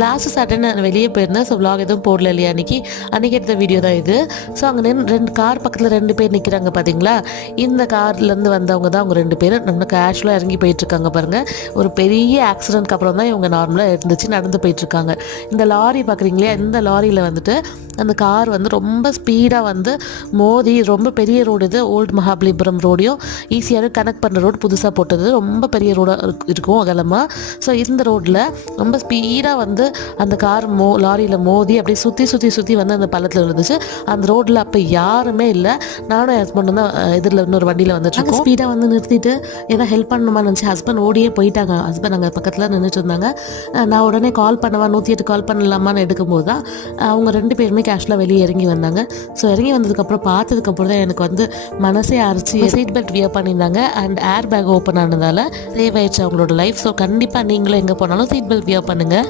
Last Saturday நான் வெளியே போயிருந்தேன். ஸோ vlog எதுவும் போடல இல்லையா அன்றைக்கி எடுத்த வீடியோ தான் இது. ஸோ அங்கே ரெண்டு கார் பக்கத்தில் 2 பேர் நிற்கிறாங்க பார்த்தீங்களா. இந்த கார்லேருந்து வந்தவங்க தான் அவங்க 2 பேர் நம்ம கேஷுவலாக இறங்கி போயிட்டுருக்காங்க பாருங்கள். ஒரு பெரிய ஆக்சிடென்ட்க்கு அப்புறம் தான் இவங்க நார்மலாக இருந்துச்சு நடந்து போயிட்டுருக்காங்க. இந்த லாரி பார்க்குறீங்களா, இந்த லாரியில் வந்துட்டு அந்த கார் வந்து ரொம்ப ஸ்பீடாக வந்து மோதி, ரொம்ப பெரிய ரோடு இது, ஓல்டு மகாபலிபுரம் ரோடையும் ஈஸியாக கனெக்ட் பண்ணுற ரோடு புதுசாக போட்டது, ரொம்ப பெரிய ரோடாக இருக்கும் அகலமாக. ஸோ இந்த ரோட்டில் ரொம்ப ஸ்பீடாக வந்து அந்த கார் லாரியில் மோதி அப்படியே சுற்றி வந்து அந்த பள்ளத்தில் இருந்துச்சு. அந்த ரோட்டில் அப்போ யாருமே இல்லை. நானும் என் ஹஸ்பண்டும் தான் எதிரில் இன்னொரு வண்டியில் வந்துட்டு ஸ்பீடாக வந்து நிறுத்திட்டு ஏதாவது ஹெல்ப் பண்ணணுமா நினச்சி ஹஸ்பண்ட் ஓடியே போயிட்டாங்க. ஹஸ்பண்ட் அங்கே பக்கத்தில் நின்றுட்டு இருந்தாங்க. நான் உடனே கால் பண்ணவா 108 கால் பண்ணலாமான்னு எடுக்கும்போது தான் அவங்க 2 பேருமே கேஷுவலாக வெளியே இறங்கி வந்தாங்க. ஸோ இறங்கி வந்ததுக்கப்புறம் பார்த்ததுக்கப்புறம் தான் எனக்கு வந்து மனசே அரைச்சி சீட் பெல்ட் வியர் பண்ணியிருந்தாங்க அண்ட் ஏர் பேக் ஓப்பன் ஆனதால் சேவ் ஆயிடுச்சு அவங்களோட லைஃப். ஸோ கண்டிப்பாக நீங்களும் எங்கே போனாலும் சீட் பெல்ட் வியர் பண்ணுங்கள்.